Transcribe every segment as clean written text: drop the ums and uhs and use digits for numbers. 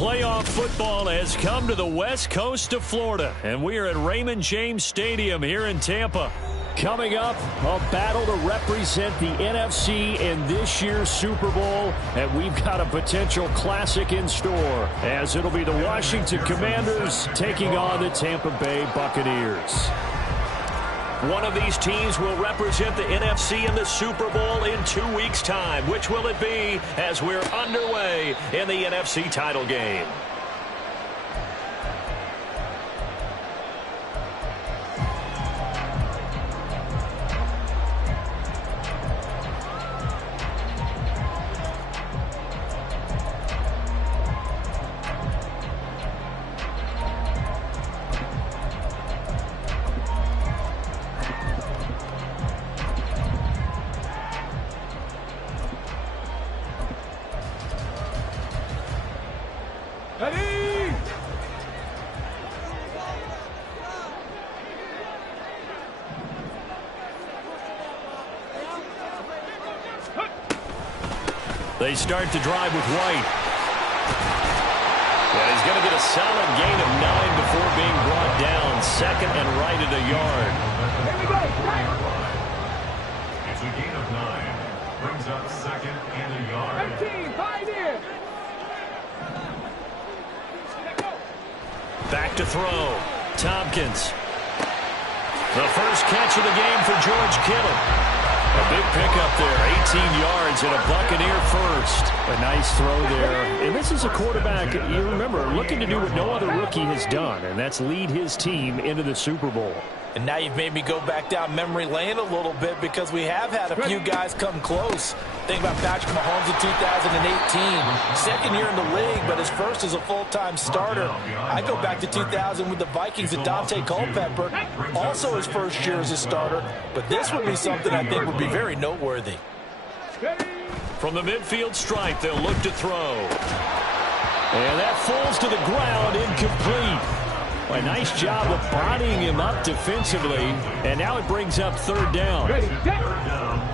Playoff football has come to the west coast of Florida, and we are at Raymond James Stadium here in Tampa. Coming up, a battle to represent the NFC in this year's Super Bowl, and we've got a potential classic in store, as it'll be the Washington Commanders taking on the Tampa Bay Buccaneers. One of these teams will represent the NFC in the Super Bowl in 2 weeks' time. Which will it be as we're underway in the NFC title game? They start to drive with White. And he's going to get a solid gain of 9 before being brought down. Second and right at a yard. Here we go. It's a gain of 9. Brings up second and a yard. 13, 5 in. Back to throw. Tompkins. The first catch of the game for George Kittle. A big pickup there, 18 yards and a Buccaneer first. A nice throw there. And this is a quarterback, you remember, looking to do what no other rookie has done, and that's lead his team into the Super Bowl. And now you've made me go back down memory lane a little bit because we have had a few guys come close. Think about Patrick Mahomes in 2018. Second year in the league, but his first as a full-time starter. I go back to 2000 with the Vikings and Dante Culpepper. Also his first year as a starter. But this would be something I think would be very noteworthy. From the midfield stripe, they'll look to throw. And that falls to the ground, incomplete. A nice job of bodying him up defensively, and now it brings up third down.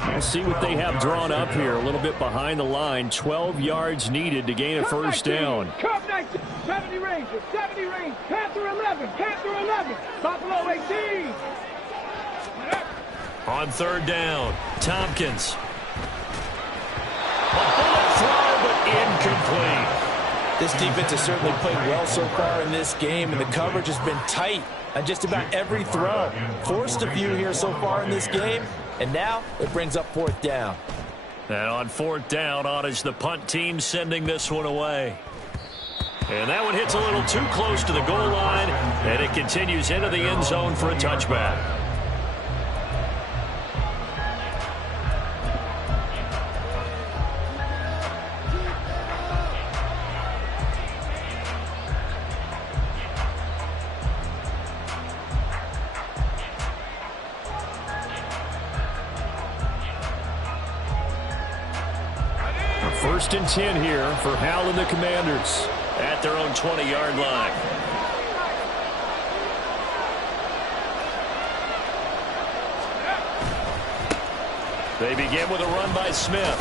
We'll see what they have drawn up here. A little bit behind the line, 12 yards needed to gain a first down. 70 range, 70 range, Panther 11, Panther 11, Buffalo 18. On third down, Tompkins. A bullet throw, but incomplete. This defense has certainly played well so far in this game, and the coverage has been tight on just about every throw. Forced a few here so far in this game, and now it brings up fourth down. And on fourth down, on is the punt team sending this one away. And that one hits a little too close to the goal line, and it continues into the end zone for a touchback. First and 10 here for Hal and the Commanders. at their own 20-yard line. They begin with a run by Smith.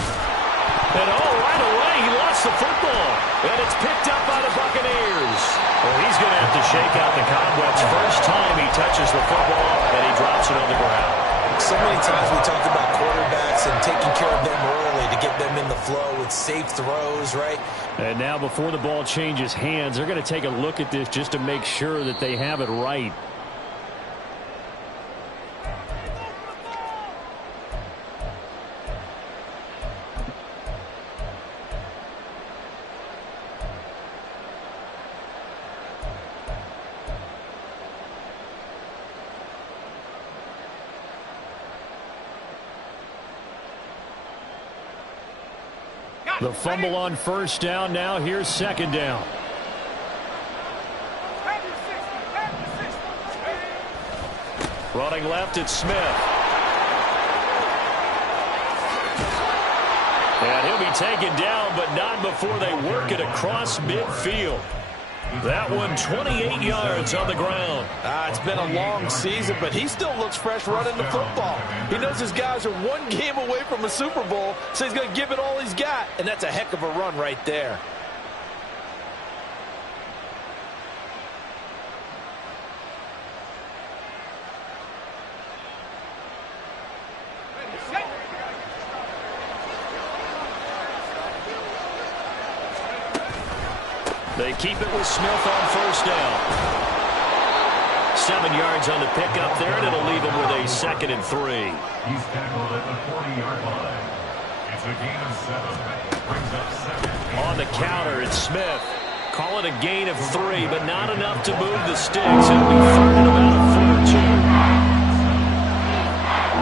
And right away, he lost the football. And it's picked up by the Buccaneers. Well, he's going to have to shake out the cobwebs. First time he touches the football, and he drops it on the ground. So many times we talk about quarterbacks and taking care of them early to get them in the flow with safe throws, right? And now before the ball changes hands, they're going to take a look at this just to make sure that they have it right. The fumble on first down. Now here's second down. Running left, it's Smith. And he'll be taken down, but not before they work it across midfield. That one 28 yards on the ground. It's been a long season, but he still looks fresh running the football. He knows his guys are one game away from a Super Bowl, so he's going to give it all he's got, and that's a heck of a run right there. They keep it with Smith on first down. 7 yards on the pickup there, and it'll leave him with a 2nd and 3. He's tackled at the 40-yard line. It's a gain of 7. Brings up 2nd. On the counter, it's Smith. Call it a gain of 3, but not enough to move the sticks. It'll be 3rd and about a foot or 2.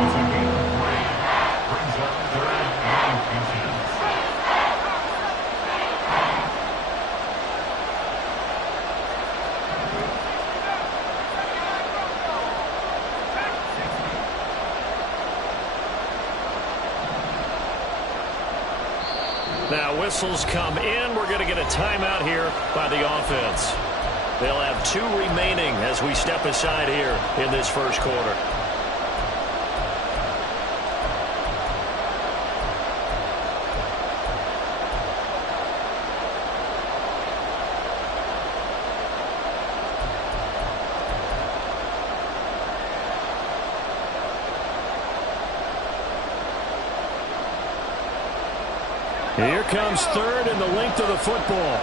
It's a gain of 3. Brings up 3rd and inches. Now whistles come in. We're going to get a timeout here by the offense. They'll have 2 remaining as we step aside here in this first quarter. Here comes 3rd and the length of the football.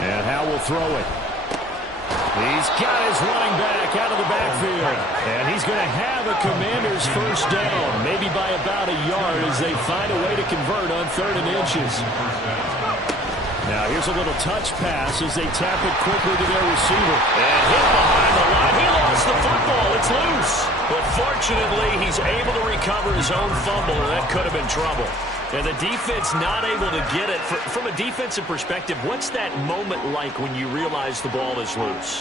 And Howe will throw it. He's got his running back out of the backfield. And he's going to have a Commanders first down, maybe by about a yard as they find a way to convert on 3rd and inches. Now here's a little touch pass as they tap it quickly to their receiver. And hit behind the line. He lost the football. It's loose. But fortunately, he's able to recover his own fumble, or that could have been trouble. And the defense not able to get it. From a defensive perspective, what's that moment like when you realize the ball is loose?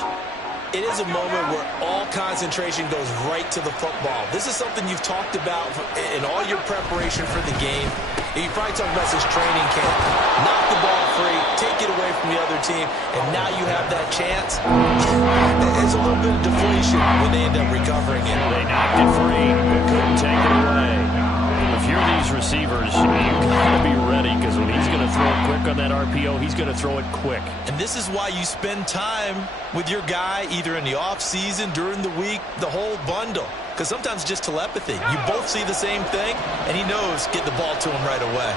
It is a moment where all concentration goes right to the football. This is something you've talked about in all your preparation for the game. You probably talked about this training camp. Knock the ball free, take it away from the other team, and now you have that chance. There's a little bit of deflation when they end up recovering it. They knocked it free, but couldn't take it away. If you're these receivers, you've got to be ready, because when he's going to throw it quick on that RPO, he's going to throw it quick. And this is why you spend time with your guy, either in the offseason, during the week, the whole bundle. Because sometimes just telepathy. You both see the same thing, and he knows get the ball to him right away.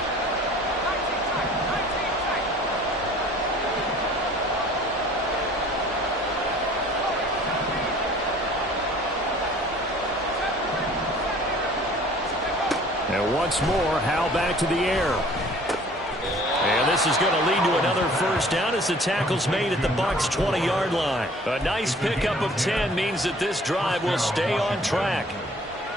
And once more, Howe back to the air. And this is going to lead to another first down as the tackle's made at the Bucs' 20-yard line. A nice pickup of 10 means that this drive will stay on track.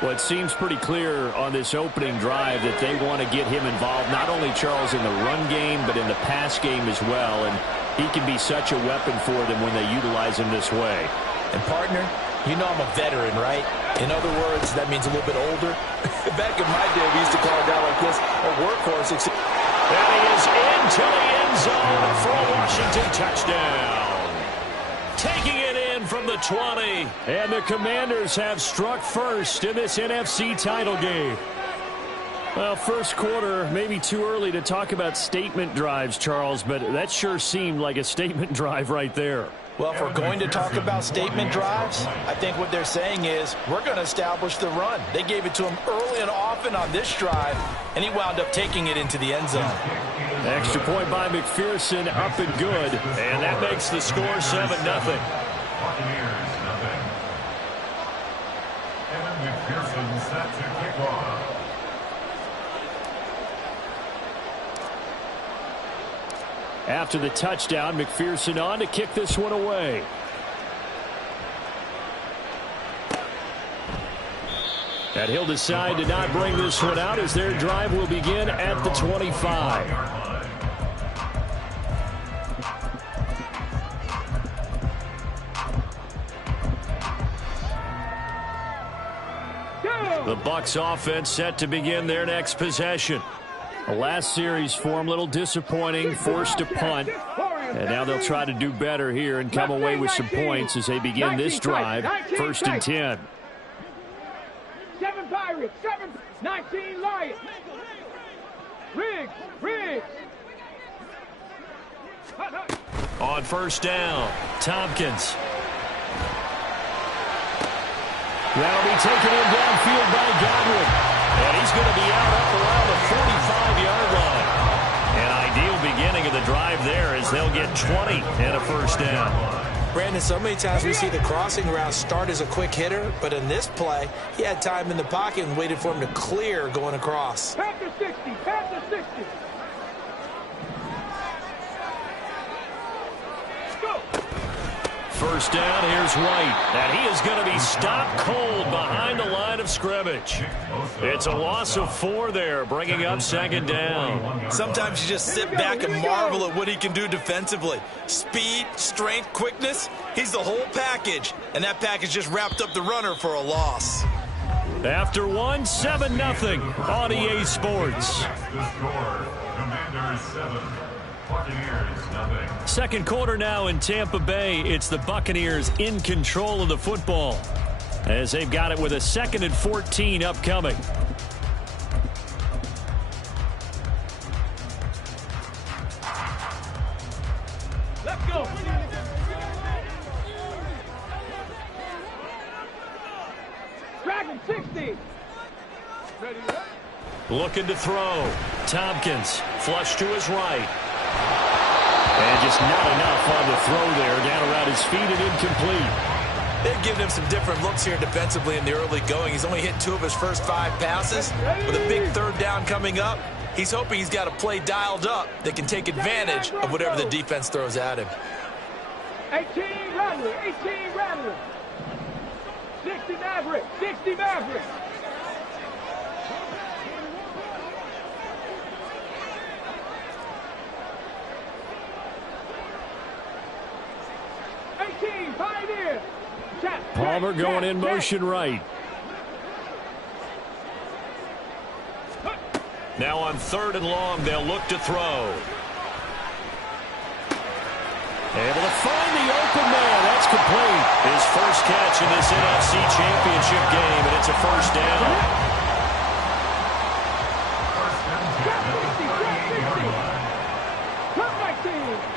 Well, it seems pretty clear on this opening drive that they want to get him involved, not only, Charles, in the run game, but in the pass game as well. And he can be such a weapon for them when they utilize him this way. And, partner, You know I'm a veteran, right? In other words, that means a little bit older. Back in my day, we used to call a guy like this a workhorse. And he is into the end zone for a Washington touchdown. Taking it in from the 20. And the Commanders have struck first in this NFC title game. Well, first quarter, maybe too early to talk about statement drives, Charles, but that sure seemed like a statement drive right there. Well, if we're going to talk about statement drives, I think what they're saying is we're going to establish the run. They gave it to him early and often on this drive, and he wound up taking it into the end zone. Extra point by McPherson, up and good, and that makes the score 7-0. Buccaneers, nothing. Evan McPherson set to kick off. After the touchdown, McPherson on to kick this one away. And he'll decide to not bring this one out as their drive will begin at the 25. The Bucs offense set to begin their next possession. The last series for them, a little disappointing, forced to punt. And now they'll try to do better here and come away with some points as they begin this drive. 1st and 10. 7 Pirates, 19 Lions. Riggs. On 1st down, Tompkins. That'll be taken in downfield by Godwin. And he's going to be out up around the 45-yard line. An ideal beginning of the drive there as they'll get 20 and a 1st down. Brandon, so many times we see the crossing route start as a quick hitter, but in this play, he had time in the pocket and waited for him to clear going across. Panther 60, Panther 60. Go. 1st down, here's White. And he is going to be stopped cold behind the line of scrimmage. It's a loss of 4 there, bringing up 2nd down. Sometimes you just sit back and marvel at what he can do defensively. Speed, strength, quickness, he's the whole package. And that package just wrapped up the runner for a loss. After 1, 7-0 on EA Sports. The score, Commanders 7, Buccaneers nothing. Second quarter now in Tampa Bay. It's the Buccaneers in control of the football as they've got it with a 2nd and 14 upcoming. Let's go. Dragon 60. Ready? Looking to throw. Tompkins, flush to his right. And just not enough on the throw there. Down around his feet and incomplete. They've given him some different looks here defensively in the early going. He's only hit 2 of his first 5 passes. With a big 3rd down coming up, he's hoping he's got a play dialed up that can take advantage of whatever the defense throws at him. 18 Rattler. 60 Maverick. 18 Pioneer. Palmer going in motion right. Now on 3rd and long, they'll look to throw. Able to find the open man. That's complete. His first catch in this NFC Championship game, and it's a 1st down.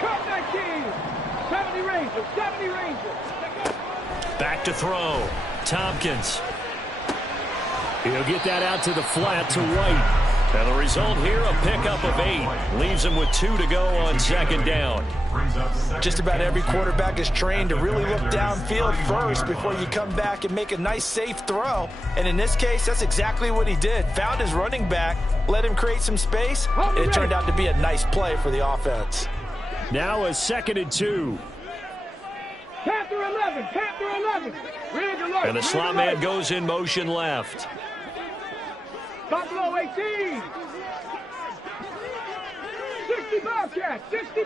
Cup 19. 70 Rangers. Back to throw. Tompkins. He'll get that out to the flat to White. And the result here, a pickup of 8. Leaves him with 2 to go on 2nd down. Just about every quarterback is trained to really look downfield first before you come back and make a nice, safe throw. And in this case, that's exactly what he did. Found his running back, let him create some space, and it turned out to be a nice play for the offense. Now a 2nd and 2. Panther 11. And the slot man goes in motion left. Buffalo 18. 60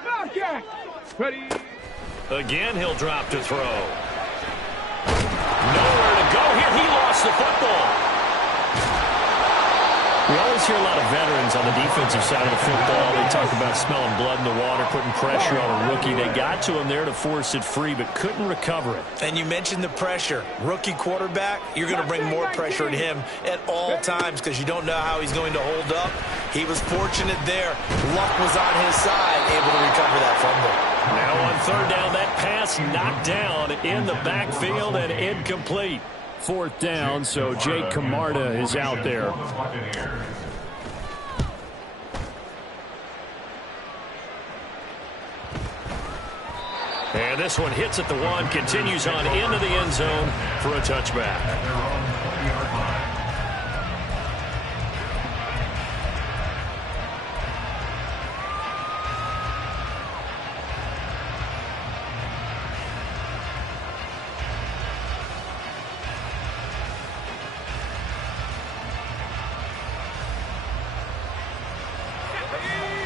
Bobcats. Ready. Again, he'll drop to throw. Nowhere to go here. He lost the football. We always hear a lot of veterans on the defensive side of the football. They talk about smelling blood in the water, putting pressure on a rookie. They got to him there to force it free, but couldn't recover it. And you mentioned the pressure. Rookie quarterback, you're going to bring more pressure to him at all times because you don't know how he's going to hold up. He was fortunate there. Luck was on his side, able to recover that fumble. Now on third down, that pass knocked down in the backfield and incomplete. Fourth down, so Jake Camarda is out there. And this one hits at the one, continues on into the end zone for a touchback.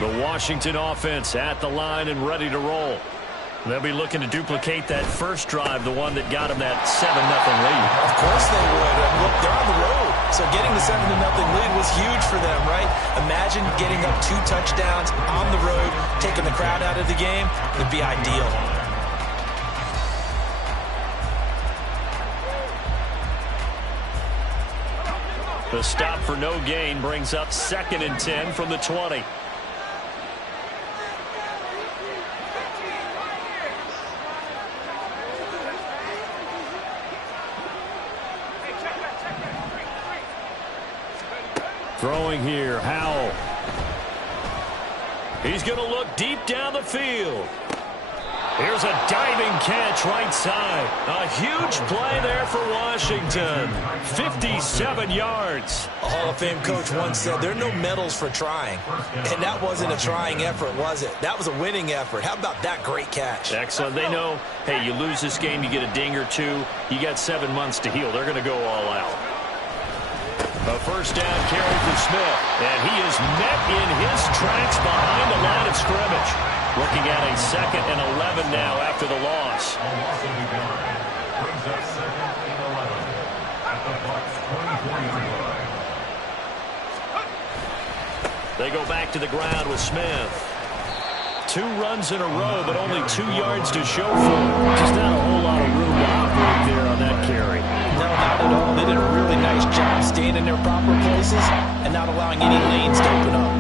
The Washington offense at the line and ready to roll. They'll be looking to duplicate that first drive, the one that got them that 7-0 lead. Of course they would. Look, they're on the road, so getting the 7-0 lead was huge for them, right? Imagine getting up 2 touchdowns on the road, taking the crowd out of the game. It'd be ideal. The stop for no gain brings up 2nd and 10 from the 20. Throwing here, Howell. He's going to look deep down the field. Here's a diving catch right side. A huge play there for Washington. 57 yards. A Hall of Fame coach once said there are no medals for trying. And that wasn't a trying effort, was it? That was a winning effort. How about that great catch? Excellent. They know, hey, you lose this game, you get a ding or two. You got 7 months to heal. They're going to go all out. A first down carry for Smith, and he is met in his tracks behind the line of scrimmage. Looking at a 2nd and 11 now after the loss. Brings up 2nd and 11 at the Bucs 24-yard line. They go back to the ground with Smith. 2 runs in a row, but only 2 yards to show for it. Just not a whole lot of room to operate there on that carry. No, not at all. They did a really nice job staying in their proper places and not allowing any lanes to open up.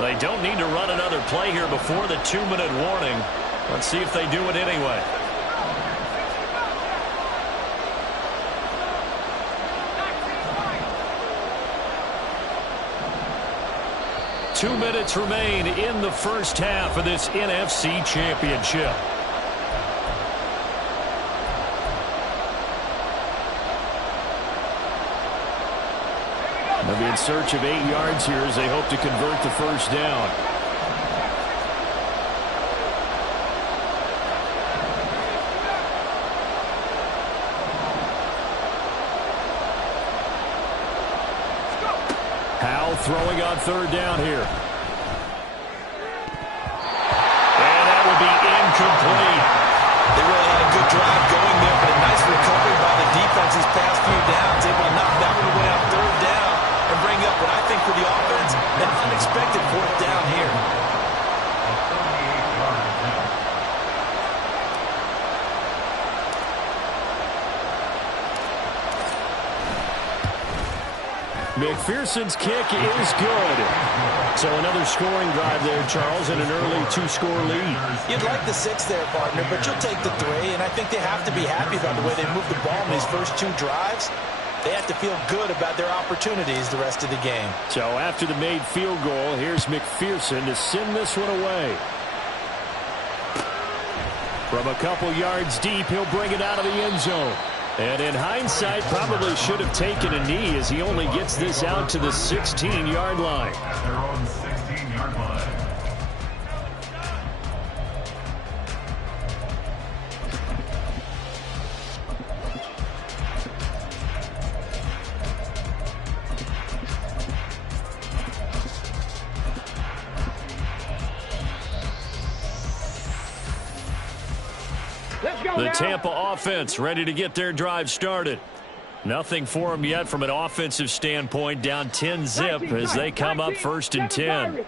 They don't need to run another play here before the 2-minute warning. Let's see if they do it anyway. Two minutes remain in the first half of this NFC Championship. They'll be in search of 8 yards here as they hope to convert the first down. Howell throwing on third down here. And that will be incomplete. They really had a good drive going there, but a nice recovery by the defense these past few downs, able to knock that one away on third down and bring up what I think for the offense, an unexpected 4th down here. McPherson's kick is good. So another scoring drive there, Charles, and an early 2-score lead. You'd like the 6 there, partner, but you'll take the 3, and I think they have to be happy about the way they moved the ball in these first 2 drives. They have to feel good about their opportunities the rest of the game. So after the made field goal, here's McPherson to send this one away. From a couple yards deep, he'll bring it out of the end zone. And in hindsight, probably should have taken a knee as he only gets this out to the 16-yard line. At their own 16-yard line. The Tampa offense ready to get their drive started. Nothing for them yet from an offensive standpoint. Down 10-zip as they come up 1st and 10.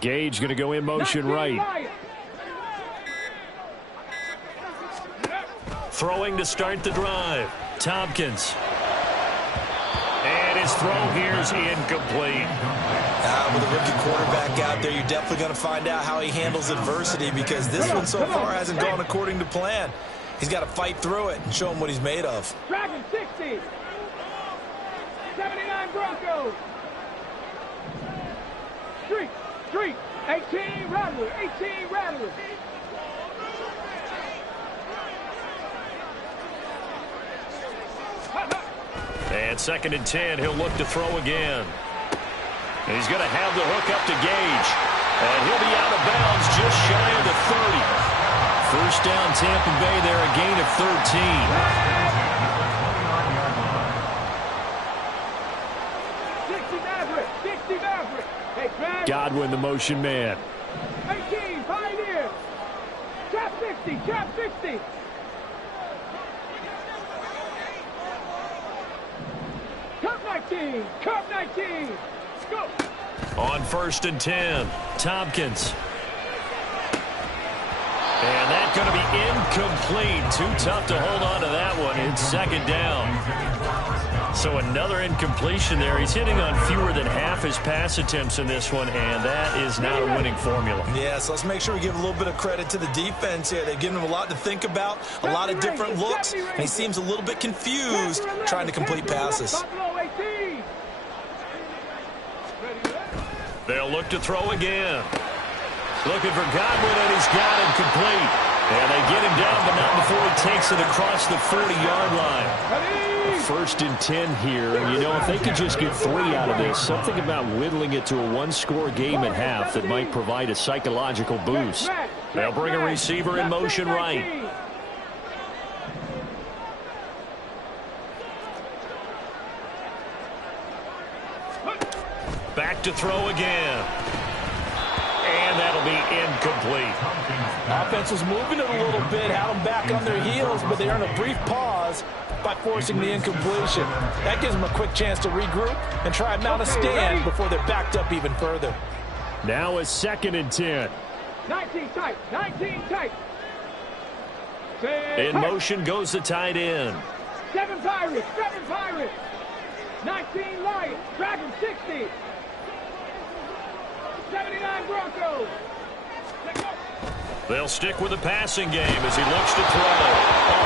Gage going to go in motion right. Throwing to start the drive. Tompkins. And his throw here is incomplete. With a rookie quarterback out there, you're definitely going to find out how he handles adversity, because this one so far hasn't gone according to plan. He's got to fight through it and show him what he's made of. Dragon 60. 79 Broncos. Street. 18 Rattler. 18 Rattler. And 2nd and 10, he'll look to throw again. And he's going to have the hook up to Gage. And he'll be out of bounds just shy of the 30. 1st down, Tampa Bay there, a gain of 13. 60 Maverick. Hey, Brad. Godwin, the motion man. 18, Pioneer. Trap 60, trap 60. Cup 19. Go. On 1st and 10, Tompkins. And that's going to be incomplete. Too tough to hold on to that one. It's 2nd down. So another incompletion there. He's hitting on fewer than half his pass attempts in this one, and that is not a winning formula. Yeah, so let's make sure we give a little bit of credit to the defense here. They've given him a lot to think about, a lot of different looks, and he seems a little bit confused trying to complete passes. They'll look to throw again. Looking for Godwin, and he's got him complete. And they get him down, but not before he takes it across the 40-yard line. 1st and 10 here. And, you know, if they could just get 3 out of this, something about whittling it to a one-score game at half that might provide a psychological boost. They'll bring a receiver in motion right. Back to throw again. And that'll be incomplete. Offense was moving it a little bit, had them back on their heels, but they earned a brief pause by forcing the incompletion. That gives them a quick chance to regroup and try and mount a stand before they're backed up even further. Now a 2nd and 10. 19 tight. In motion goes the tight end. 7 Pirates. 19 Lions. Dragon 60. 79 Broncos. They'll stick with the passing game as he looks to throw. A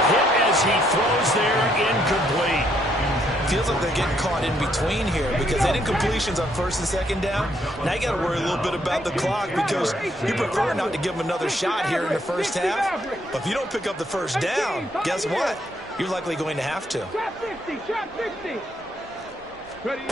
hit as he throws there, incomplete. Feels like they're getting caught in between here, because that incompletion's on 1st and 2nd down. Now you got to worry a little bit about the clock, because you prefer not to give them another shot here in the 1st half. But if you don't pick up the 1st down, guess what? You're likely going to have to. Trap 50. Ready.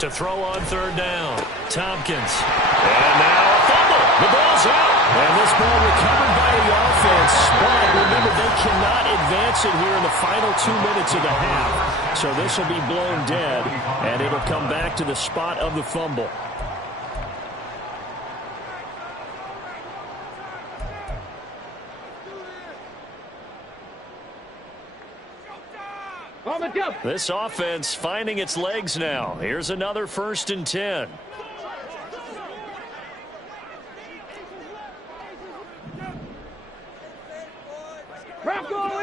To throw on 3rd down, Tompkins. And now a fumble. The ball's out. And this ball recovered by the offense. But remember, they cannot advance it here in the final 2 minutes of the half. So this will be blown dead, and it'll come back to the spot of the fumble. This offense finding its legs now. Here's another 1st and 10.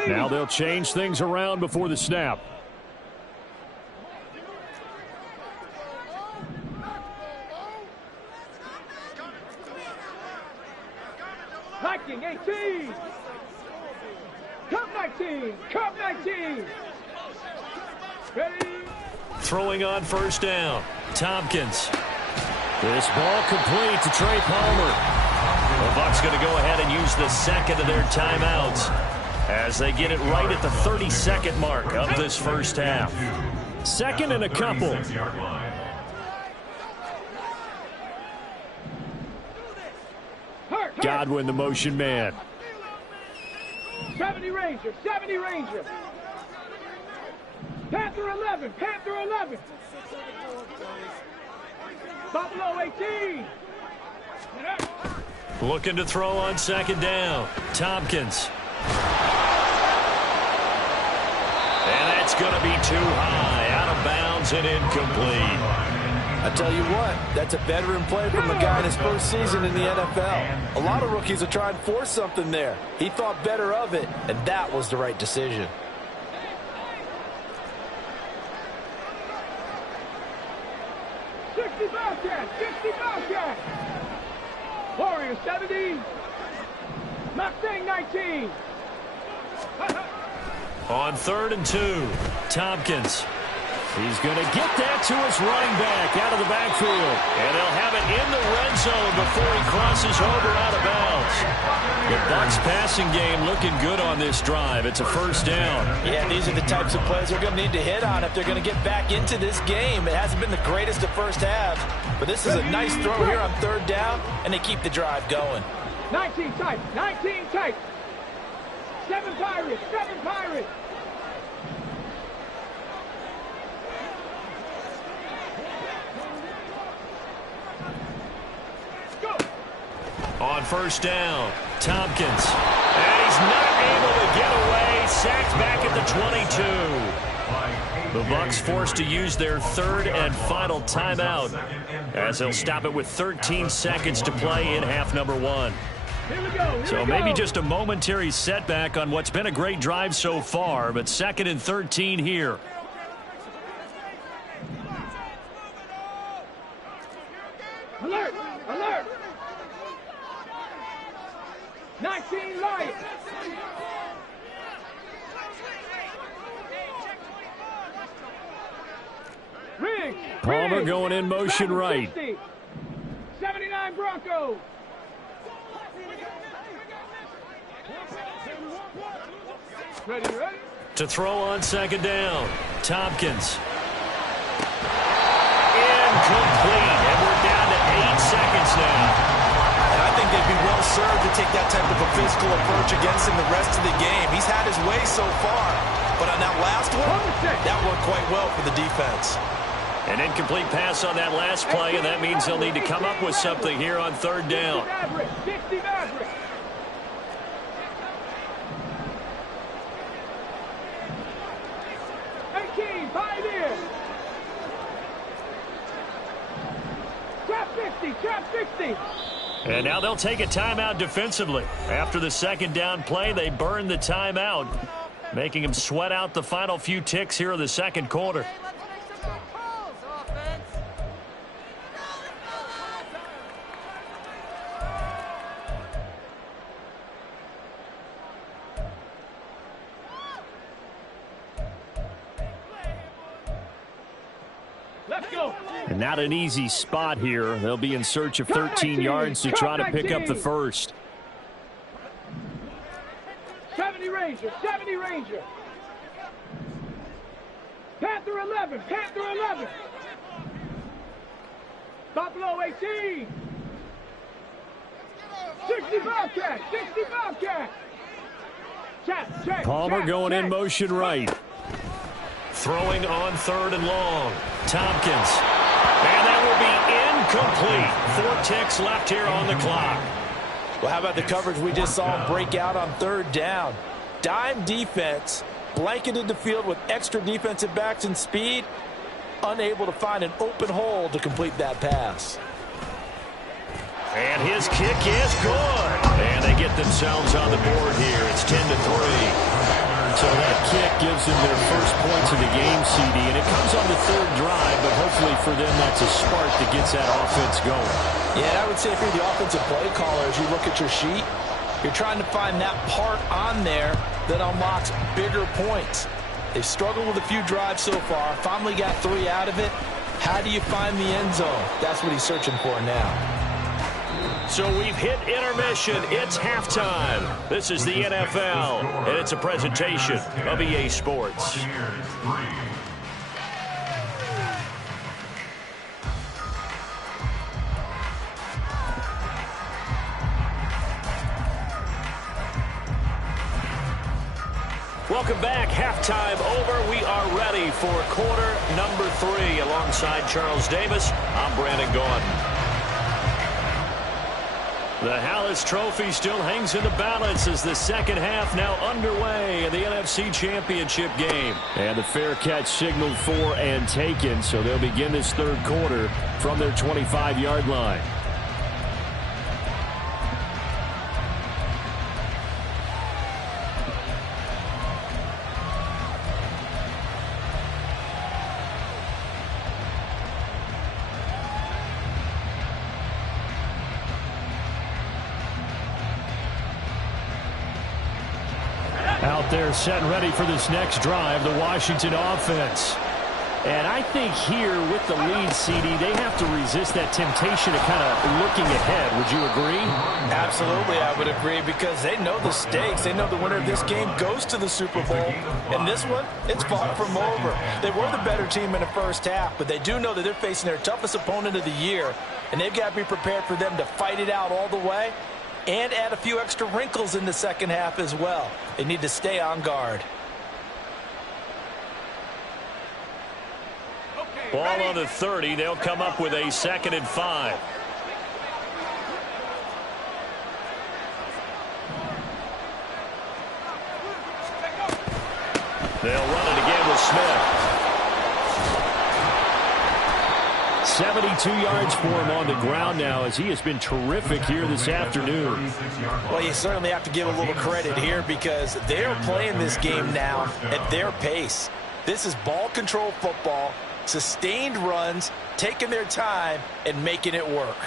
Now they'll change things around before the snap. Viking 18. Cup 19. Ready. Throwing on 1st down. Tompkins. This ball complete to Trey Palmer. The Bucs going to go ahead and use the 2nd of their timeouts as they get it right at the 32nd mark of this 1st half. 2nd and a couple. Godwin, the motion man. 70 Ranger. Panther 11. Buffalo 18. Looking to throw on second down. Tompkins. And that's going to be too high. Out of bounds and incomplete. I tell you what, that's a veteran play from a guy in his first season in the NFL. A lot of rookies are trying to force something there. He thought better of it, and that was the right decision. Warriors 70. Mustang 19. On 3rd and 2, Tompkins. He's going to get that to his running back out of the backfield. And they'll have it in the red zone before he crosses over out of bounds. The Bucs passing game looking good on this drive. It's a first down. Yeah, these are the types of plays they're going to need to hit on if they're going to get back into this game. It hasn't been the greatest of first halves, but this is a nice throw here on 3rd down, and they keep the drive going. 19 tight, 19 tight. 7 Pirates, 7 Pirates. On first down, Tompkins. And he's not able to get away. Sacked back at the 22. The Bucs forced to use their 3rd and final timeout as they'll stop it with 13 seconds to play in half number 1. So maybe just a momentary setback on what's been a great drive so far, but 2nd and 13 here. Alert! Alert! 19 Lions. Riggs. Palmer going in motion right. 79 Broncos. Ready, ready? To throw on second down, Tompkins. Incomplete, and we're down to 8 seconds now. And I think they'd be well served to take that type of a physical approach against him the rest of the game. He's had his way so far, but on that last one, that worked quite well for the defense. An incomplete pass on that last play, and that means they'll need to come up with something here on 3rd down. 60 Maverick. 18 Pioneer. Trap 60, trap 60. And now they'll take a timeout defensively. After the second down play, they burn the timeout, making them sweat out the final few ticks here in the second quarter. And not an easy spot here. They'll be in search of 13 yards to try to pick up the first. 70 Ranger, 70 Ranger. Panther 11, Panther 11. Buffalo 18. 60 Bobcat, 60 Bobcat. Check. Palmer going in motion right. Throwing on 3rd and long. Tompkins. And that will be incomplete. 4 ticks left here on the clock. Well, how about the coverage we just saw break out on 3rd down? Dime defense, blanketed the field with extra defensive backs and speed, unable to find an open hole to complete that pass. And his kick is good. And they get themselves on the board here. It's 10-3. So that kick gives them their first points of the game, CD, and it comes on the 3rd drive, but hopefully for them that's a spark that gets that offense going. Yeah, I would say if you're the offensive play caller, as you look at your sheet, you're trying to find that part on there that unlocks bigger points. They've struggled with a few drives so far, finally got 3 out of it. How do you find the end zone? That's what he's searching for now. So we've hit intermission. It's halftime. This is the NFL, and it's a presentation of EA Sports. Welcome back. Halftime over. We are ready for quarter number 3. Alongside Charles Davis, I'm Brandon Gaudin. The Hallis Trophy still hangs in the balance as the second half now underway in the NFC Championship game. And the fair catch signaled for and taken, so they'll begin this third quarter from their 25-yard line. Out there set and ready for this next drive, the Washington offense. And I think here with the lead, CD, they have to resist that temptation of kind of looking ahead. Would you agree? Absolutely, I would agree, because they know the stakes. They know the winner of this game goes to the Super Bowl. And this one, it's far from over. They were the better team in the first half, but they do know that they're facing their toughest opponent of the year, and they've got to be prepared for them to fight it out all the way and add a few extra wrinkles in the second half as well. They need to stay on guard. Ball on the 30. They'll come up with a 2nd and 5. They'll run it again with Smith. 72 yards for him on the ground now, as he has been terrific here this afternoon. Well, you certainly have to give a little credit here, because they're playing this game now at their pace. This is ball control football, sustained runs, taking their time and making it work.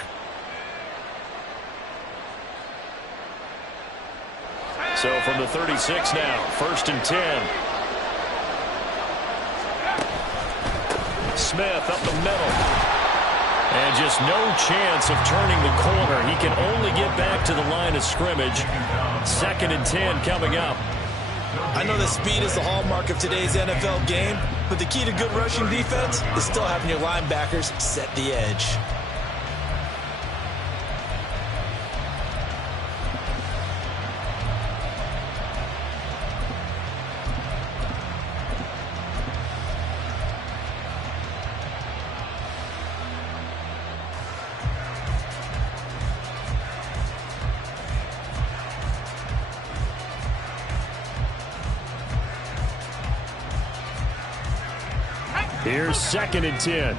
So from the 36 now, 1st and 10. Smith up the middle. And just no chance of turning the corner. He can only get back to the line of scrimmage. 2nd and 10 coming up. I know that speed is the hallmark of today's NFL game, but the key to good rushing defense is still having your linebackers set the edge. Here's 2nd and 10.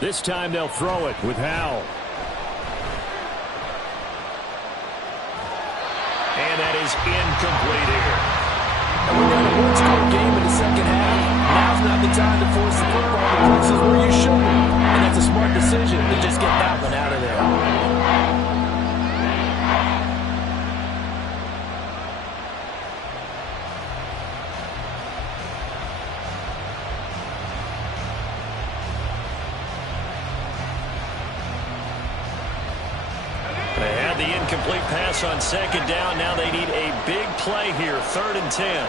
This time they'll throw it with Howell. And that is incomplete here. And when you're in a one-score game in the second half, now's not the time to force the football to places where you shouldn't. And that's a smart decision to just get that one out of there. They had the incomplete pass on 2nd down. Now they need a big play here, 3rd and 10.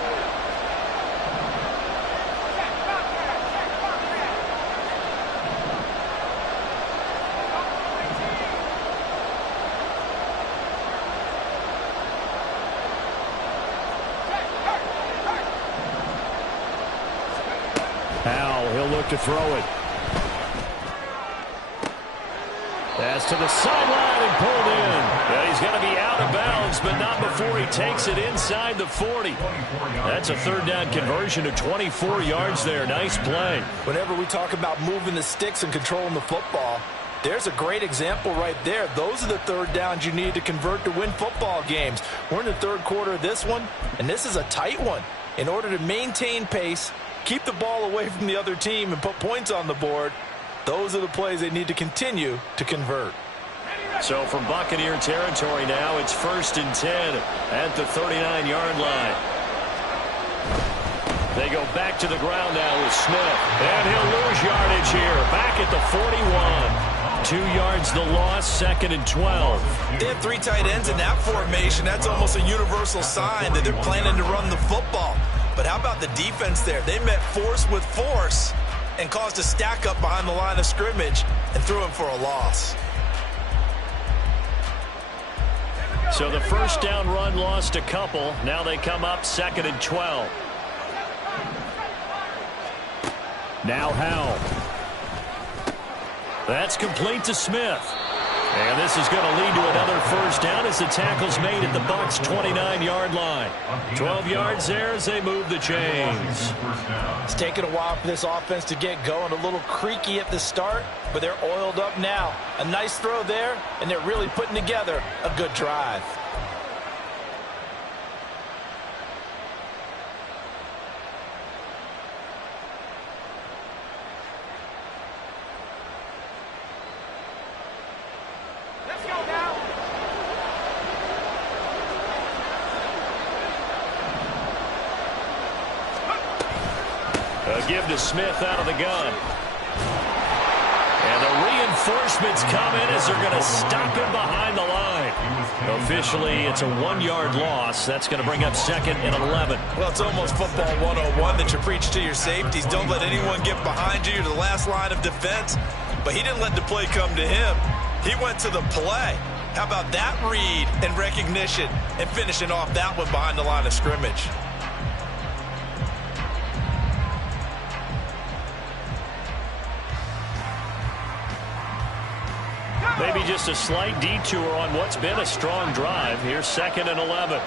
Howell, he'll look to throw it. Pass to the sideline and pulled in. Yeah, he's going to be out of bounds, but not before he takes it inside the 40. That's a 3rd down conversion to 24 yards there. Nice play. Whenever we talk about moving the sticks and controlling the football, there's a great example right there. Those are the 3rd downs you need to convert to win football games. We're in the 3rd quarter of this one, and this is a tight one. In order to maintain pace, keep the ball away from the other team, and put points on the board, those are the plays they need to continue to convert. So from Buccaneer territory now, it's 1st and 10 at the 39-yard line. They go back to the ground now with Smith. And he'll lose yardage here. Back at the 41. 2 yards the loss, 2nd and 12. They have 3 tight ends in that formation. That's almost a universal sign that they're planning to run the football. But how about the defense there? They met force with force and caused a stack up behind the line of scrimmage and threw him for a loss. So the first down run lost a couple. Now they come up 2nd and 12. Now Howell. That's complete to Smith. And this is going to lead to another first down as the tackle's made at the Bucs' 29-yard line. 12 yards there as they move the chains. It's taken a while for this offense to get going. A little creaky at the start, but they're oiled up now. A nice throw there, and they're really putting together a good drive. Give to Smith out of the gun. And the reinforcements come in as they're going to stop him behind the line. Officially, it's a 1-yard loss. That's going to bring up 2nd and 11. Well, it's almost football 101 that you preach to your safeties. Don't let anyone get behind you. You're the last line of defense. But he didn't let the play come to him. He went to the play. How about that read and recognition and finishing off that one behind the line of scrimmage? Maybe just a slight detour on what's been a strong drive. Here's 2nd and 11.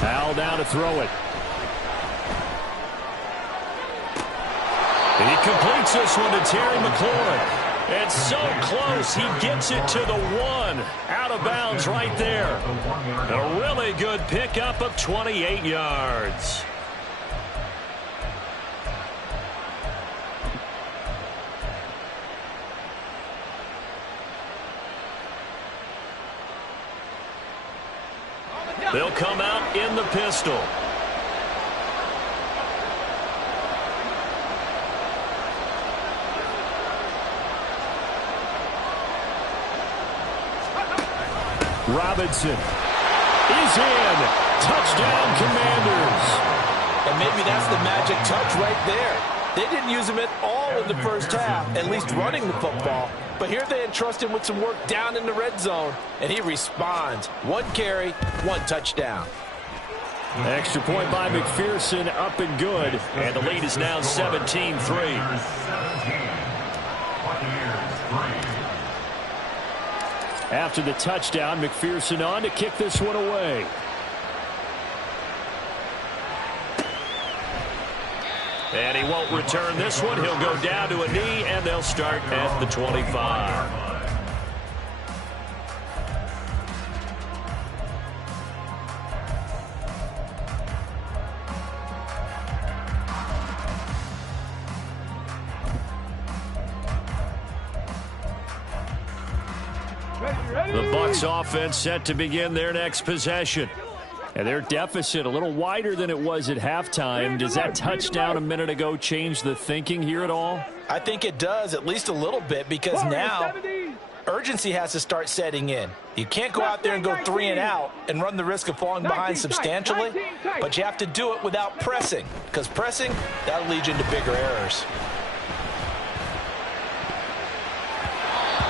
Howell down to throw it. And he completes this one to Terry McLaurin. It's so close. He gets it to the 1. Out of bounds right there. A really good pickup of 28 yards. They'll come out in the pistol. Robinson is in. Touchdown, Commanders. And maybe that's the magic touch right there. They didn't use him at all in the first half, at least running the football. But here they entrust him with some work down in the red zone, and he responds. 1 carry, 1 touchdown. Extra point by McPherson, up and good. And the lead is now 17-3. After the touchdown, McPherson on to kick this one away. And he won't return this one. He'll go down to a knee, and they'll start at the 25. The Bucs offense set to begin their next possession. And their deficit a little wider than it was at halftime. Does that touchdown a minute ago change the thinking here at all? I think it does, at least a little bit, because now urgency has to start setting in. You can't go out there and go 3 and out and run the risk of falling behind substantially, but you have to do it without pressing, because pressing, that'll lead you into bigger errors.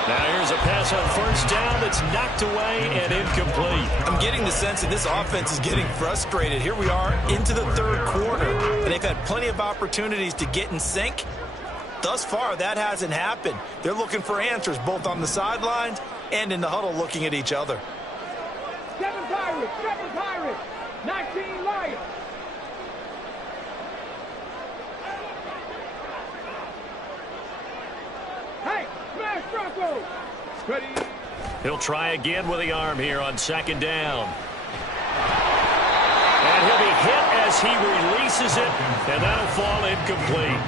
Now here's a pass on first down that's knocked away and incomplete. I'm getting the sense that this offense is getting frustrated. Here we are into the third quarter, and they've had plenty of opportunities to get in sync. Thus far, that hasn't happened. They're looking for answers both on the sidelines and in the huddle looking at each other. 7 Pirates, 19 Lions. Hey, smash Broncos. Ready. He'll try again with the arm here on second down. And he'll be hit as he releases it, and that'll fall incomplete.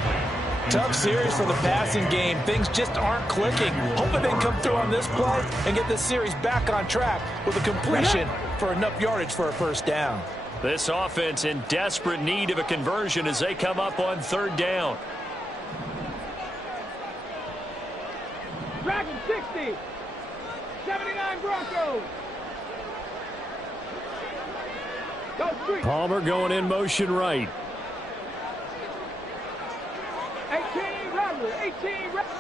Tough series for the passing game. Things just aren't clicking. Hoping they come through on this play and get this series back on track with a completion for enough yardage for a first down. This offense in desperate need of a conversion as they come up on third down. Dragon 60. 79 Broncos. Go street. Palmer going in motion right. 18 18,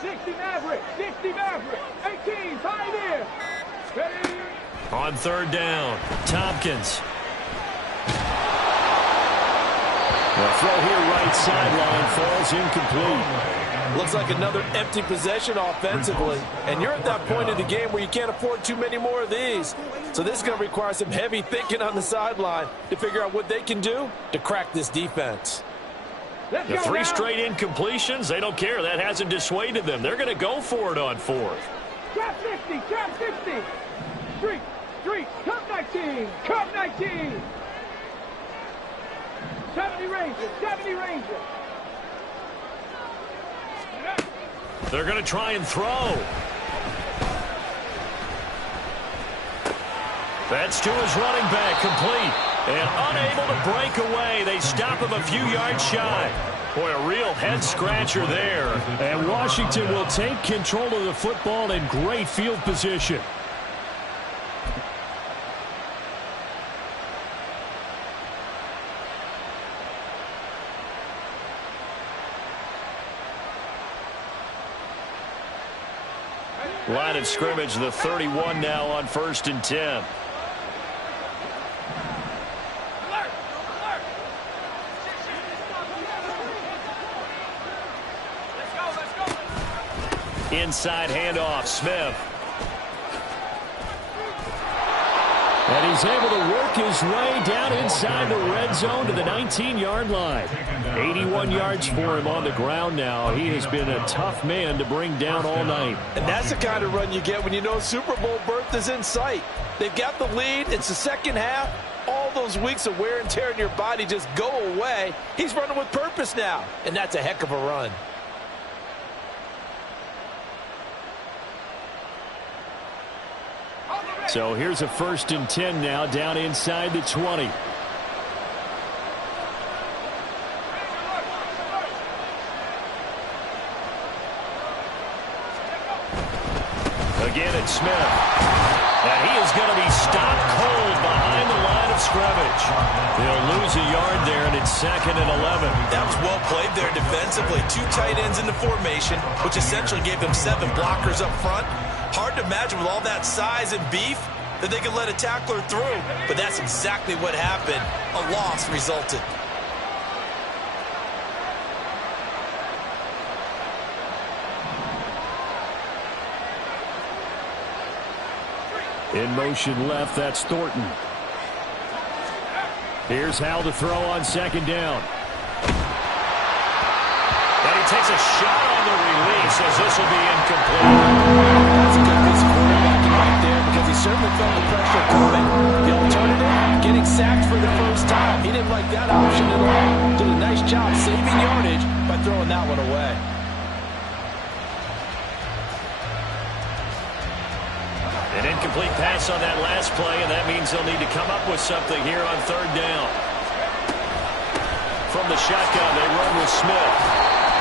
60 Maverick, 60 Maverick, 18, Pioneer. Ready? On third down, Tompkins. The throw here right sideline falls incomplete. Looks like another empty possession offensively. And you're at that point in the game where you can't afford too many more of these. So this is going to require some heavy thinking on the sideline to figure out what they can do to crack this defense. The three straight incompletions, they don't care. That hasn't dissuaded them. They're going to go for it on fourth. Trap 50, trap 50. Street, cut 19, cut 19. 70 Rangers, 70 Rangers. They're going to try and throw. That's to his running back, complete. And unable to break away. They stop him a few yards shy. Boy, a real head-scratcher there. And Washington will take control of the football in great field position. Line of scrimmage, the 31 now on 1st and 10. Inside handoff, Smith. And he's able to work his way down inside the red zone to the 19-yard line. 81 yards for him on the ground now. He has been a tough man to bring down all night. And that's the kind of run you get when you know Super Bowl berth is in sight. They've got the lead. It's the second half. All those weeks of wear and tear in your body just go away. He's running with purpose now, and that's a heck of a run. So here's a 1st and 10 now, down inside the 20. Again, it's Smith. And he is going to be stopped cold behind the line of scrimmage. They'll lose a yard there, and it's 2nd and 11. That was well played there defensively. 2 tight ends in the formation, which essentially gave them 7 blockers up front. Hard to imagine with all that size and beef that they could let a tackler through, but that's exactly what happened. A loss resulted. In motion left, that's Thornton. Here's Howell to throw on 2nd down. And he takes a shot on the release as this will be incomplete. That's a good piece of quarterbacking right there because he certainly felt the pressure coming. The alternative, getting sacked for the first time. He didn't like that option at all. Did a nice job saving yardage by throwing that one away. An incomplete pass on that last play, and that means they'll need to come up with something here on 3rd down. From the shotgun, they run with Smith.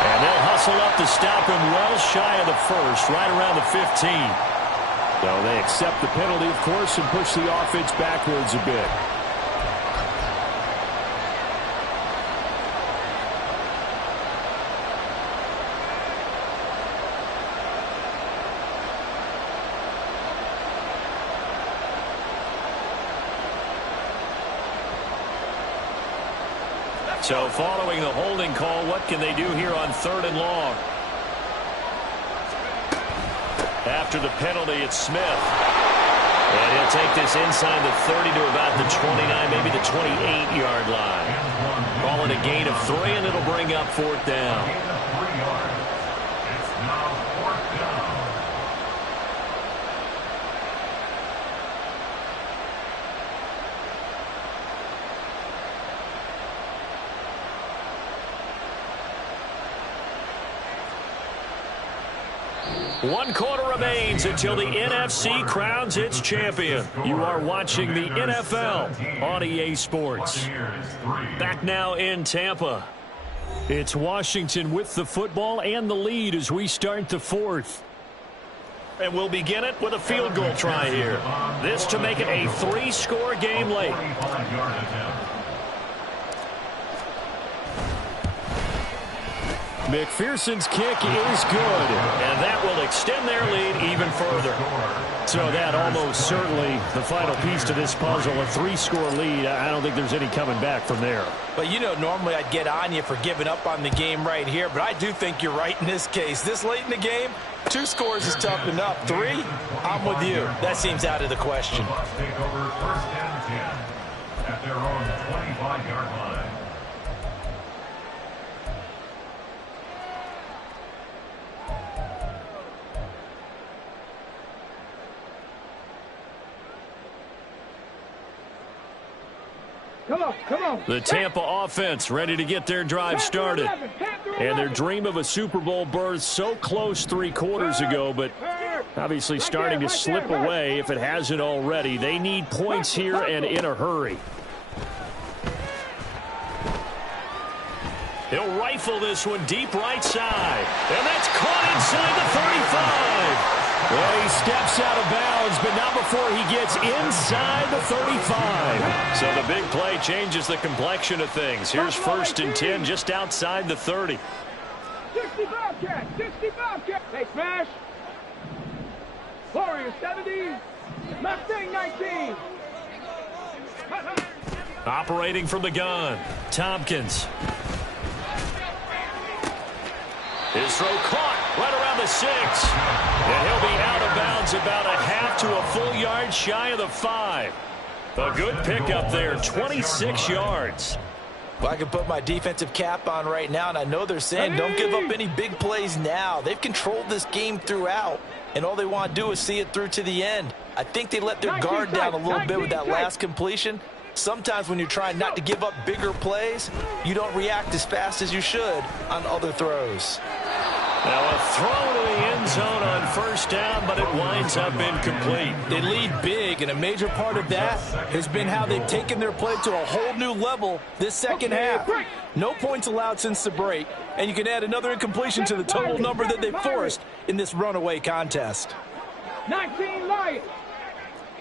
And they'll hustle up to stop him well shy of the 1st, right around the 15. So they accept the penalty, of course, and push the offense backwards a bit. So following the holding call, what can they do here on 3rd and long? After the penalty, it's Smith. And he'll take this inside the 30 to about the 29, maybe the 28-yard line. Call it a gain of 3, and it'll bring up 4th down. It's now 4th down. One quarter remains until the NFC crowns its champion. You are watching the NFL on EA Sports. Back now in Tampa. It's Washington with the football and the lead as we start the 4th. And we'll begin it with a field goal try here. This to make it a 3-score game late. McPherson's kick is good, and that will extend their lead even further. So that almost certainly the final piece to this puzzle, a 3-score lead. I don't think there's any coming back from there. But, you know, normally I'd get on you for giving up on the game right here, but I do think you're right in this case. This late in the game, 2 scores is tough enough. 3, I'm with you. That seems out of the question. The Bucs take over first and 10 at their own 25-yard line. Come on. The Tampa offense ready to get their drive started. And their dream of a Super Bowl berth so close 3 quarters ago, but obviously starting to slip away if it hasn't already. They need points here and in a hurry. He'll rifle this one deep right side. And that's caught inside the 35. Well, he steps out of bounds, but not before he gets inside the 35. So the big play changes the complexion of things. Here's first and 10 just outside the 30. 65 catch. Hey, smash. Warriors 70. Mustang 19. Operating from the gun, Tompkins. His throw caught right around the 6. And he'll be out of bounds about a half to a full yard shy of the 5. A good pickup there, 26 yards. Well, I can put my defensive cap on right now, and I know they're saying don't give up any big plays now. They've controlled this game throughout, and all they want to do is see it through to the end. I think they let their guard down a little bit with that last completion. Sometimes when you're trying not to give up bigger plays, you don't react as fast as you should on other throws. Now a throw to the end zone on first down, but it winds up incomplete. They lead big, and a major part of that has been how they've taken their play to a whole new level this second half. No points allowed since the break, and you can add another incompletion to the total number that they forced in this runaway contest. 19 Lions.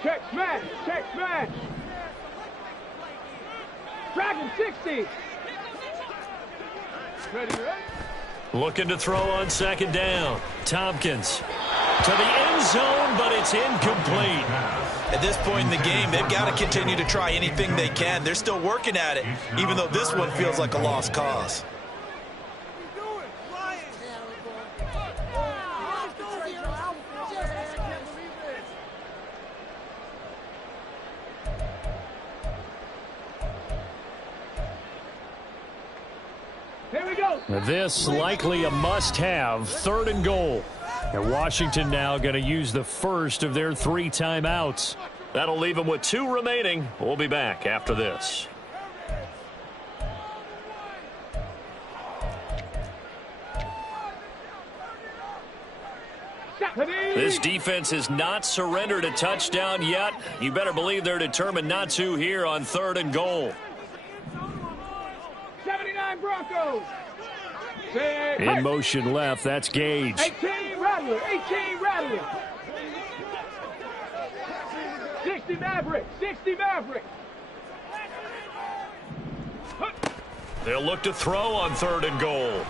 Check smash. Dragon 60. Ready? Looking to throw on second down. Tompkins to the end zone, but it's incomplete. At this point in the game, they've got to continue to try anything they can. They're still working at it, even though this one feels like a lost cause. Here we go. This likely a must-have, 3rd and goal. And Washington now going to use the first of their 3 timeouts. That'll leave them with 2 remaining. We'll be back after this. This defense has not surrendered a touchdown yet. You better believe they're determined not to here on 3rd and goal. 79 Broncos. In motion left, that's Gage. 18 Rattler. 60 Maverick. They'll look to throw on 3rd and goal.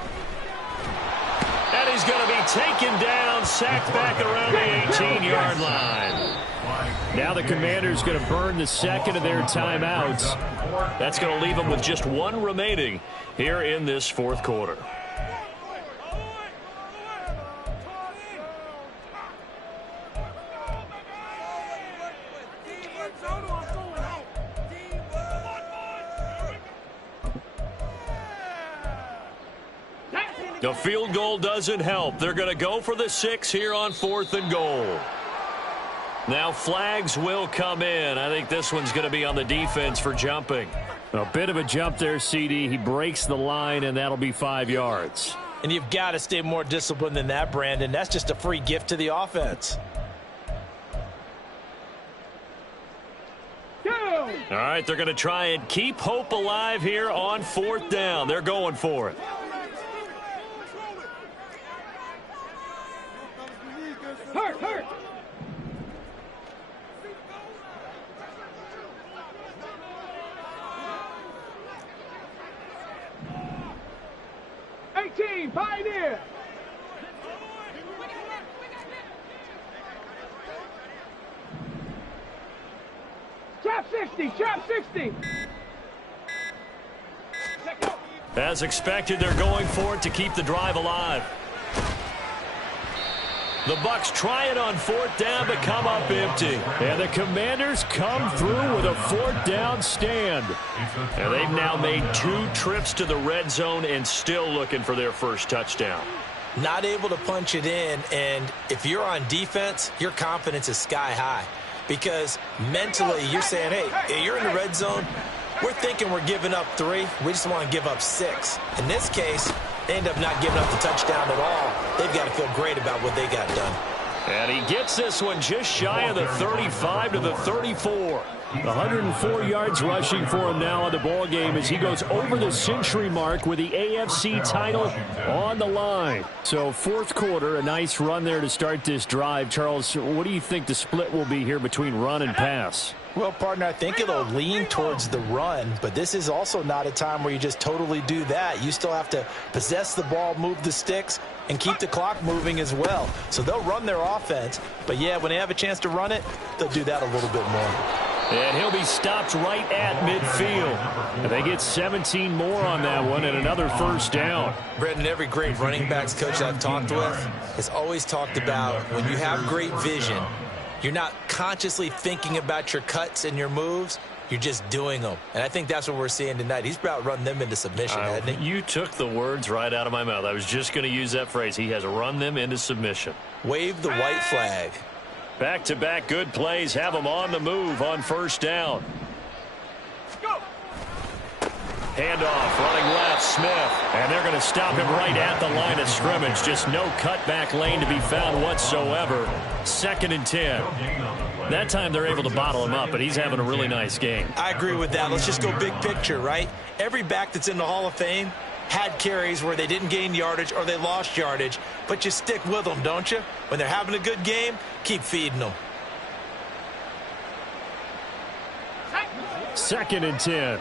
And he's going to be taken down, sacked back around the 18-yard line. Now the Commanders going to burn the second of their timeouts. That's going to leave them with just 1 remaining here in this 4th quarter. The field goal doesn't help. They're going to go for the 6 here on 4th and goal. Now flags will come in. I think this one's going to be on the defense for jumping. A bit of a jump there, CD. He breaks the line, and that'll be 5 yards. And you've got to stay more disciplined than that, Brandon. That's just a free gift to the offense. All right, they're going to try and keep hope alive here on 4th down. They're going for it. Hurt. 18, Pioneer. Trap 60, trap 60. As expected, they're going for it to keep the drive alive. The Bucs try it on 4th down, but come up empty. And the Commanders come through with a 4th down stand. And they've now made 2 trips to the red zone and still looking for their first touchdown. Not able to punch it in, and if you're on defense, your confidence is sky high. Because mentally, you're saying, hey, you're in the red zone. We're thinking we're giving up 3. We just want to give up 6. In this case, they end up not giving up the touchdown at all. They've got to feel great about what they got done. And he gets this one just shy of the 35 to the 34. 104 yards rushing for him now in the ball game as he goes over the century mark with the AFC title on the line. So 4th quarter, a nice run there to start this drive. Charles, what do you think the split will be here between run and pass? Well, partner, I think it'll lean towards the run, but this is also not a time where you just totally do that. You still have to possess the ball, move the sticks, and keep the clock moving as well. So they'll run their offense, but yeah, when they have a chance to run it, they'll do that a little bit more. And he'll be stopped right at midfield. And they get 17 more on that one and another first down. Brendan, every great running backs coach I've talked with has always talked about when you have great vision, you're not consciously thinking about your cuts and your moves. You're just doing them. And I think that's what we're seeing tonight. He's about run them into submission, hasn't he? You took the words right out of my mouth. I was just going to use that phrase. He has run them into submission. Wave the white flag. Back-to-back good plays have them on the move on first down. Go. Handoff, running left, Smith. And they're going to stop him right at the line of scrimmage. Just no cutback lane to be found whatsoever. 2nd and 10. That time they're able to bottle him up, but he's having a really nice game. I agree with that. Let's just go big picture, right? Every back that's in the Hall of Fame had carries where they didn't gain yardage or they lost yardage, but you stick with them, don't you? When they're having a good game, keep feeding them. 2nd and 10.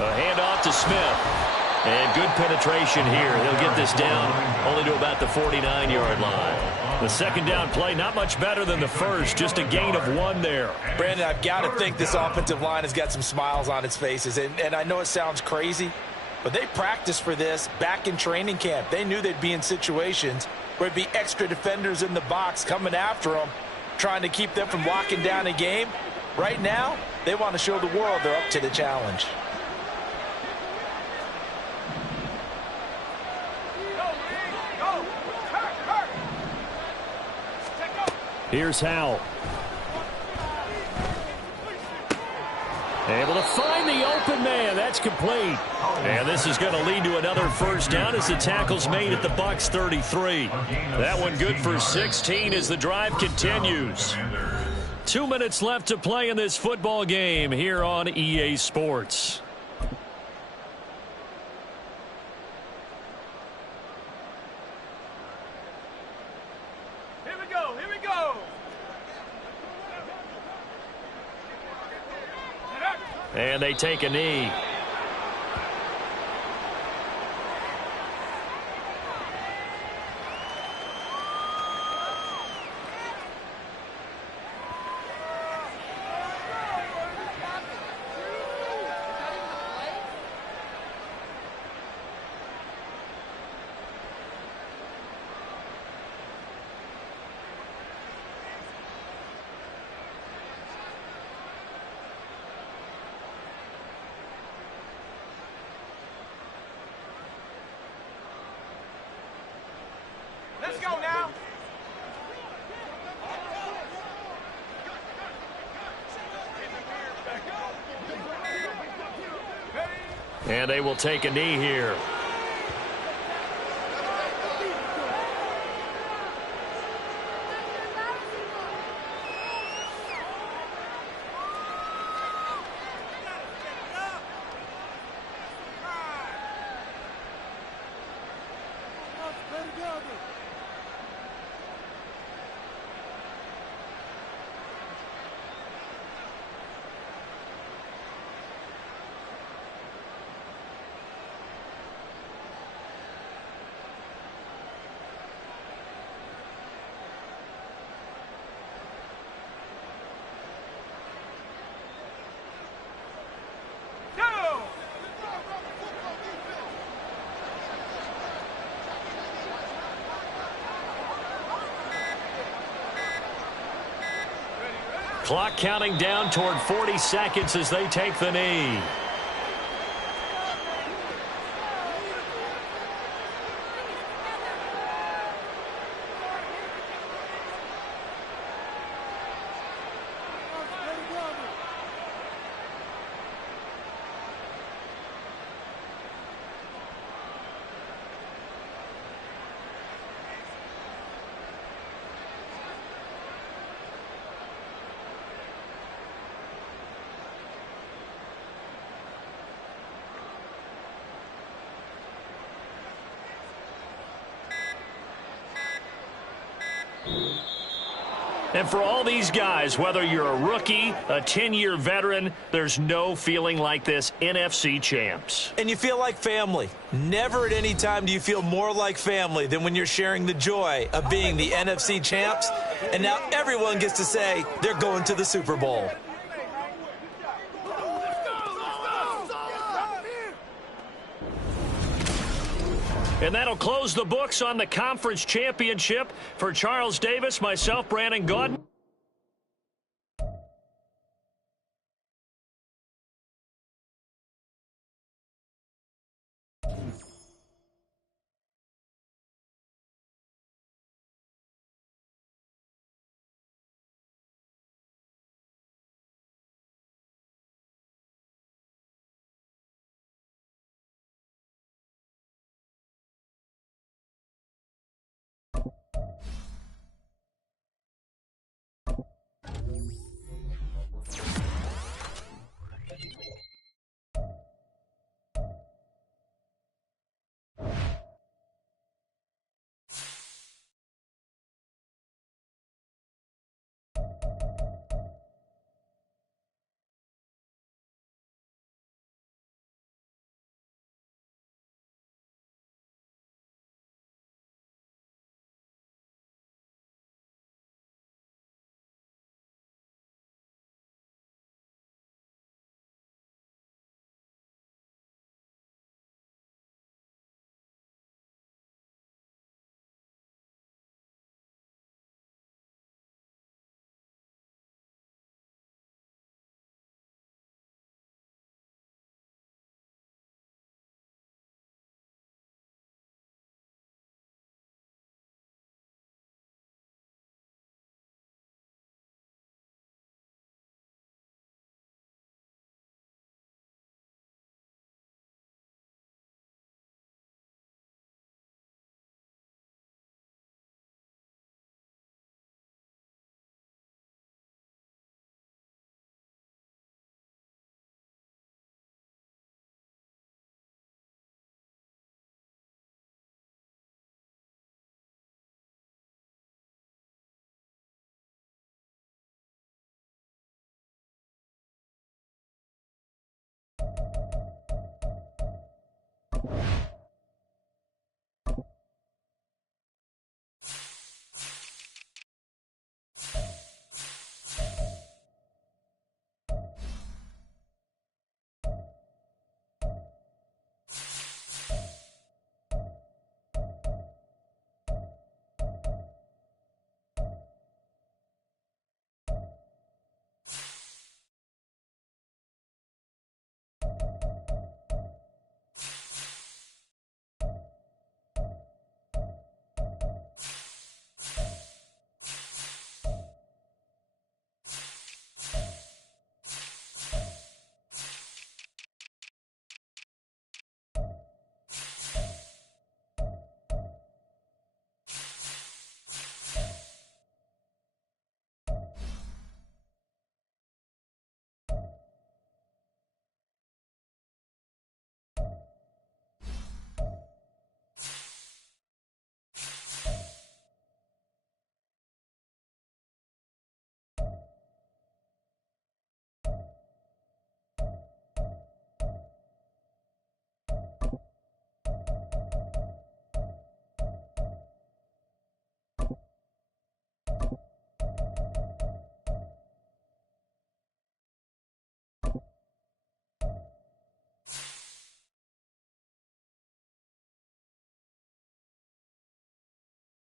A handoff to Smith. And good penetration here. He'll get this down only to about the 49-yard line. The 2nd down play, not much better than the first. Just a gain of 1 there. Brandon, I've got to think this offensive line has got some smiles on its faces. And I know it sounds crazy, but they practiced for this back in training camp. They knew they'd be in situations where it'd be extra defenders in the box coming after them, trying to keep them from locking down a game. Right now, they want to show the world they're up to the challenge. Here's Howell. Able to find the open man. That's complete. And this is going to lead to another first down as the tackle's made at the Bucs 33. That one good for 16 as the drive continues. 2 minutes left to play in this football game here on EA Sports. And they take a knee. Let's go now. And they will take a knee here. Clock counting down toward 40 seconds as they take the knee. And for all these guys, whether you're a rookie, a 10-year veteran, there's no feeling like this NFC champs. And you feel like family. Never at any time do you feel more like family than when you're sharing the joy of being the NFC champs. And now everyone gets to say they're going to the Super Bowl. And that'll close the books on the conference championship. For Charles Davis, myself, Brandon Gaudin.